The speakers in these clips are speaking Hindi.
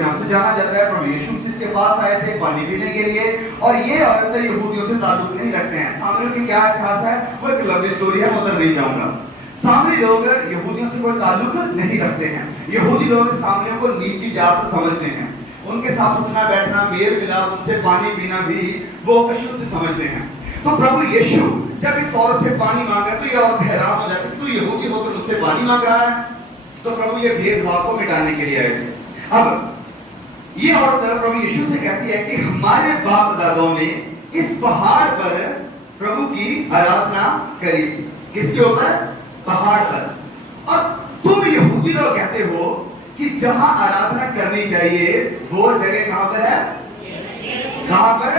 के नाम से जाना जाता है। प्रभु यीशु मसीह के पास आए थे पानी पीने के लिए, और ये औरतें यहूदियों से ताल्लुक नहीं रखते हैं। सामरियों की क्या इतिहास है, वो एक लंबी स्टोरी है, उधर नहीं जाऊंगा। सामरी लोग यहूदियों से कोई ताल्लुक नहीं रखते हैं। यहूदी लोग सामरियों को नीची जात समझते हैं, उनके साथ उठना बैठना, मेल मिलाप, उनसे पानी पीना भी वो अशुद्ध समझते हैं। तो प्रभु यीशु जब इस औरत से पानी मांगा तो ये औरत हैरान हो जाती है, तू यहूदी होकर मुझसे पानी मांग रहा है। तो प्रभु ये भेदभाव को मिटाने के लिए आए थे। अब ये औरत प्रभु यीशु से कहती है कि हमारे बाप दादाओं ने इस पहाड़ पर प्रभु की आराधना करी थी। किसके ऊपर? पहाड़ पर। और तुम यहूदी लोग कहते हो कि जहां आराधना करनी चाहिए वो जगह कहां पर है? कहां पर?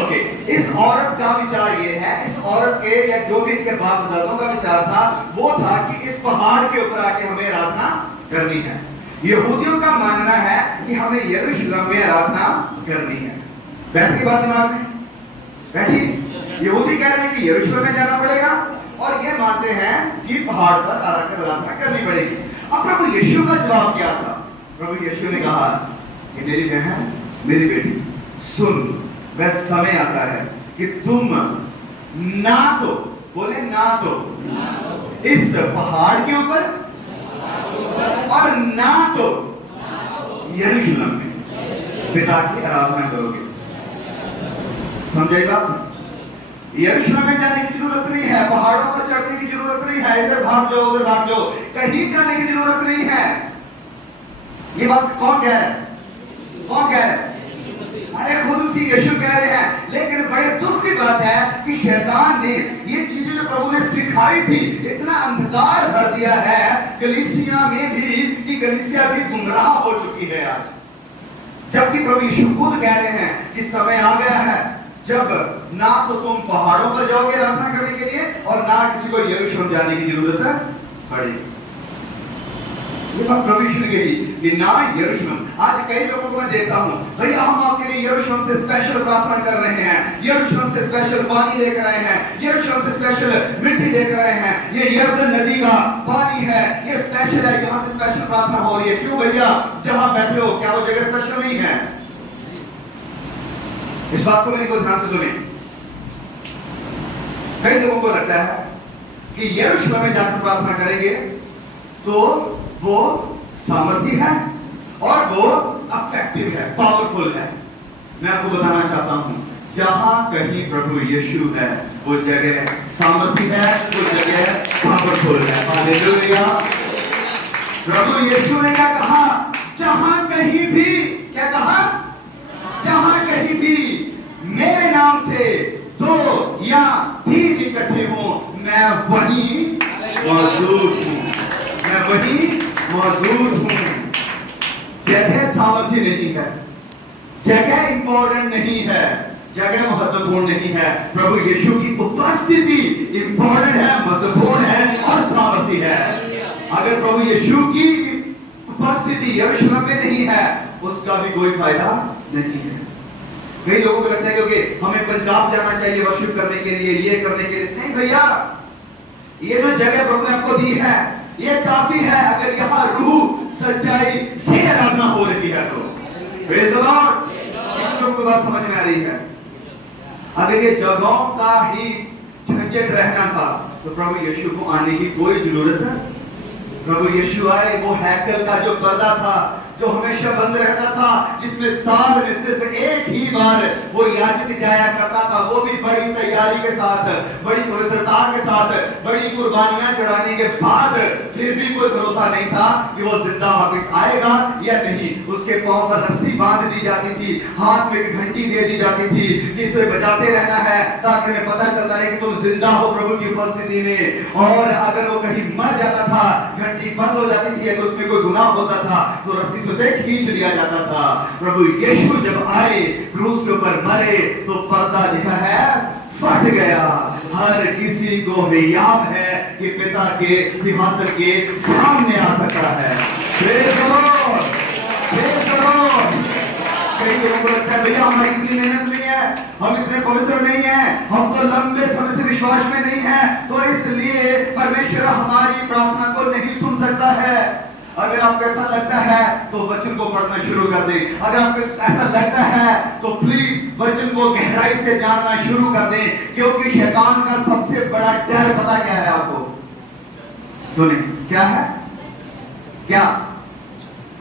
ओके, इस औरत का विचार ये है, इस औरत के या जो भी इनके बाप दादों का विचार था वो था कि इस पहाड़ के ऊपर आके हमें आराधना करनी है। यहूदियों का मानना है कि हमें यरूशलेम में आराधना करनी है। बैठ की बात दिमाग में बैठी। यहूदी कह रहे हैं कि यरूशलेम में जाना पड़ेगा, और ये मानते हैं कि पहाड़ पर आकर आराधना करनी पड़ेगी। अब प्रभु यीशु का जवाब क्या था? प्रभु यीशु ने कहा कि मेरी बहन, मेरी बेटी, सुन, वह समय आता है कि तुम ना तो, बोले ना तो, इस पहाड़ के ऊपर और ना तो यरूशलेम में पिता की आराधना करोगे। समझे बात? यरूशलेम में जाने की जरूरत नहीं है, पहाड़ों पर चढ़ने की जरूरत नहीं है, इधर भाग जाओ उधर भाग जाओ, कहीं जाने की जरूरत नहीं है। ये बात कौन कह है? कौन कह है? अरे खुद सी यीशु कह रहे हैं। लेकिन बड़े दुख की बात है कि शैतान ने ये चीजें जो प्रभु ने सिखाई थी, इतना अंधकार भर दिया है कलीसिया में भी कि कलीसिया भी गुमराह हो चुकी है आज। जबकि प्रभु यीशु खुद कह रहे हैं कि समय आ गया है जब ना तो तुम पहाड़ों पर जाओगे आराधना करने के लिए और ना किसी को यरूशलेम जाने की जरूरत पड़ेगी। ये बात प्रभु यीशु ने कही कि ना यरूशलेम। आज कई लोगों को मैं देखता हूं, भैया हम आपके लिए यरूशलेम से स्पेशल प्रार्थना कर रहे हैं, यरूशलेम से स्पेशल पानी लेकर आए हैं, यरूशलेम से स्पेशल मिट्टी लेकर आए हैं, ये यरदन नदी का पानी है, ये स्पेशल है, यहां से स्पेशल प्रार्थना हो रही है। क्यों भैया? जहां बैठे हो क्या वो जगह स्पेशल नहीं है? इस बात को मेरे को ध्यान से सुने। कई लोगों को लगता है कि यरूशलेम में जाकर प्रार्थना करेंगे तो वो सामर्थी है और वो अफेक्टिव है, पावरफुल है। मैं आपको बताना चाहता हूं, जहां कहीं प्रभु यीशु है वो जगह सामर्थी है, वो जगह पावरफुल है। हालेलुया। प्रभु यीशु ने क्या कहा? जहां कहीं भी, क्या कहा? जहां कहीं भी मेरे नाम से 2 या 3 इकट्ठे हो, मैं वहीं मौजूद हूं, मैं वहीं मौजूद हूं। जगह सामर्थ्य नहीं है, जगह इंपॉर्टेंट नहीं है, जगह महत्वपूर्ण नहीं है। प्रभु यीशु की उपस्थिति इंपॉर्टेंट है, महत्वपूर्ण है और सामर्थ्य है। अगर प्रभु यीशु की उपस्थिति यरूशलेम में नहीं है, उसका भी कोई फायदा नहीं है। कई लोगों को लगता है क्योंकि हमें पंजाब जाना चाहिए वर्शिप करने के लिए, ये करने के लिए। नहीं भैया, ये जो जगह प्रभु ने आपको दी है ये काफी है। अगर यहाँ रूह सच्चाई से आराधना हो रही है तो प्रेज़ द लॉर्ड। लोगों को बात समझ में आ रही है? अगर ये जगहों का ही झंझट रहना था तो प्रभु यीशु को आने की कोई जरूरत है? प्रभु यीशु आए, वो हैकल का जो पर्दा था जो हमेशा बंद रहता था, जिसमें साल में सिर्फ एक ही बार वो याजक जाया करता था, वो भी बड़ी तैयारी के साथ, बड़ी पवित्रता के साथ, बड़ी कुर्बानियां चढ़ाने के बाद, फिर भी कोई भरोसा नहीं था कि वो जिंदा वापस आएगा या नहीं। उसके पांव पर रस्सी बांध दी जाती थी, हाथ में घंटी दे दी जाती थी कि इसे बजाते रहना है ताकि हमें पता चलता रहे कि तुम जिंदा हो प्रभु की उपस्थिति में। और अगर वो कहीं मर जाता था, घंटी बंद हो जाती थी, अगर उसमें कोई गुनाह होता था तो रस्सी उसे खींच लिया जाता था। प्रभु यीशु जब आए, क्रूस के ऊपर मरे, तो पर्दा लिखा है फट गया। हर किसी को याद है कि पिता के सिंहासन के सामने आ सकता है। Praise the Lord, praise the Lord. कई लोगों को लगता है भैया हमारी इतनी मेहनत नहीं है, हम इतने पवित्र नहीं हैं, हम तो लंबे समय से विश्वास में नहीं हैं, तो इसलिए परमेश्वर हमारी प्रार्थना को नहीं सुन सकता है। अगर आपको ऐसा लगता है तो वचन को पढ़ना पढ़ना शुरू कर दें। अगर आपको ऐसा लगता है तो प्लीज वचन को गहराई से जानना शुरू कर दें, क्योंकि शैतान का सबसे बड़ा डर पता क्या है आपको? सुने, क्या है? क्या?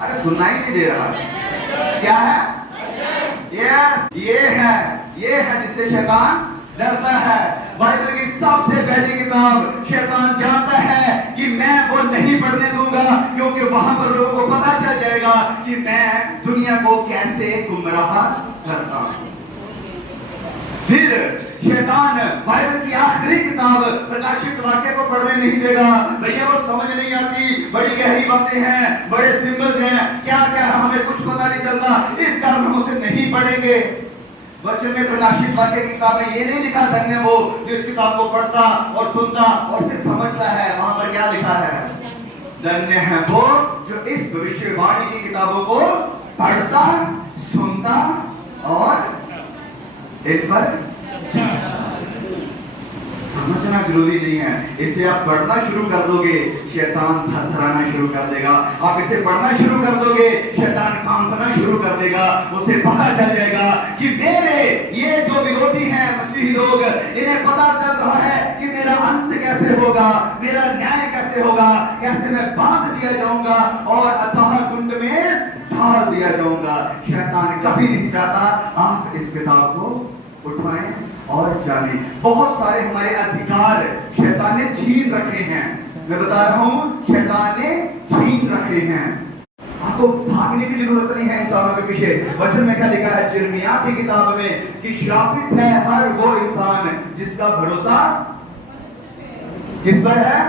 अरे सुनना ही नहीं दे रहा। क्या है? यस, ये है जिससे शैतान डरता है। बाइबल की सबसे पहली किताब शैतान जानता है कि मैं वो नहीं पढ़ने दूंगा, क्योंकि वहां पर लोगों को पता चल जाएगा कि मैं दुनिया को कैसे गुमराह करता हूं। फिर शैतान बाइबल की आखिरी किताब प्रकाशित वाक्य को पढ़ने नहीं देगा। भैया वो समझ नहीं आती, बड़ी गहरी बातें हैं, बड़े सिंबल्स हैं, क्या क्या हमें कुछ पता नहीं चलता, इस कारण हम उसे नहीं पढ़ेंगे। वचन में प्रकाशित वाक्य की किताब में ये नहीं लिखा धन्य वो जो इस किताब को पढ़ता और सुनता और इसे समझता है। वहां पर क्या लिखा है? धन्य है वो जो इस भविष्यवाणी की किताबों को पढ़ता, सुनता और इन पर समझना जरूरी नहीं है। इसे आप पढ़ना शुरू कर दोगे, शैतान थरथराना शुरू कर देगा। आप इसे पढ़ना शुरू कर दोगे, शैतान काम करना शुरू कर देगा। उसे पता चल जाएगा कि मेरे ये जो विरोधी हैं मसीही लोग, इन्हें पता चल रहा है कि मेरा अंत कैसे होगा, मेरा न्याय कैसे होगा, कैसे मैं बांध दिया जाऊंगा और अथाह कुंड में डाल दिया जाऊंगा। शैतान कभी नहीं चाहता आप इस किताब को उठाएं और जाने। बहुत सारे हमारे अधिकार शैतान ने छीन रखे हैं। मैं बता रहा हूं, शैतान ने छीन रखे हैं। आपको भागने की जरूरत नहीं है इंसानों के पीछे। वचन में क्या लिखा है यिर्मयाह की किताब में कि श्रापित है हर वो इंसान जिसका भरोसा किस पर है?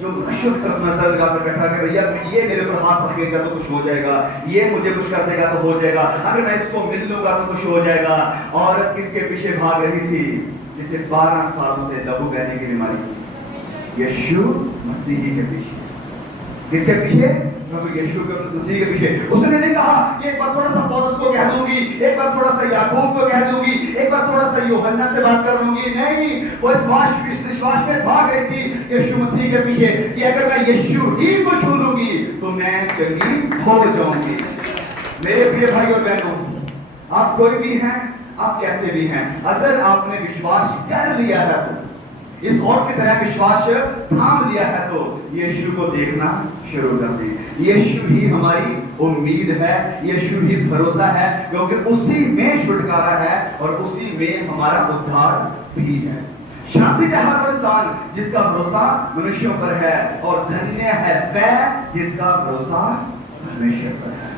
जो मनुष्य की तरफ नजर लगाकर बैठा है, भैया ये मेरे पर हाथ रखेगा तो कुछ हो जाएगा, ये मुझे कुछ कर देगा तो हो जाएगा, अगर मैं इसको मिल लूंगा तो कुछ हो जाएगा। औरत किसके पीछे भाग रही थी? जिसे 12 सालों से लहू बहने की बीमारी थी। यीशु मसीह के पीछे। किसके पीछे? प्रभु यीशु मसीह के पीछे। उसने नहीं कहा कि एक बार थोड़ा सा पौलुस को कह दूंगी, एक बार थोड़ा सा याकूब को कह दूंगी, एक बार थोड़ा सा यूहन्ना से बात कर लूंगी। नहीं, वो इस विश्वास में भाग रही थी यीशु मसीह के पीछे कि अगर मैं यीशु ही को छू लूंगी तो मैं चंगी हो जाऊंगी। मेरे प्रिय भाई और बहनों, आप कोई भी हैं, आप कैसे भी हैं, अगर आपने विश्वास कर लिया है तो इस और की तरह विश्वास थाम लिया है तो यीशु को देखना शुरू कर दें। यीशु ही हमारी उम्मीद है, यीशु ही भरोसा है, क्योंकि उसी में छुटकारा है और उसी में हमारा उद्धार भी है। श्रापित है हर वो इंसान जिसका भरोसा मनुष्यों पर है और धन्य है वह जिसका भरोसा परमेश्वर पर है।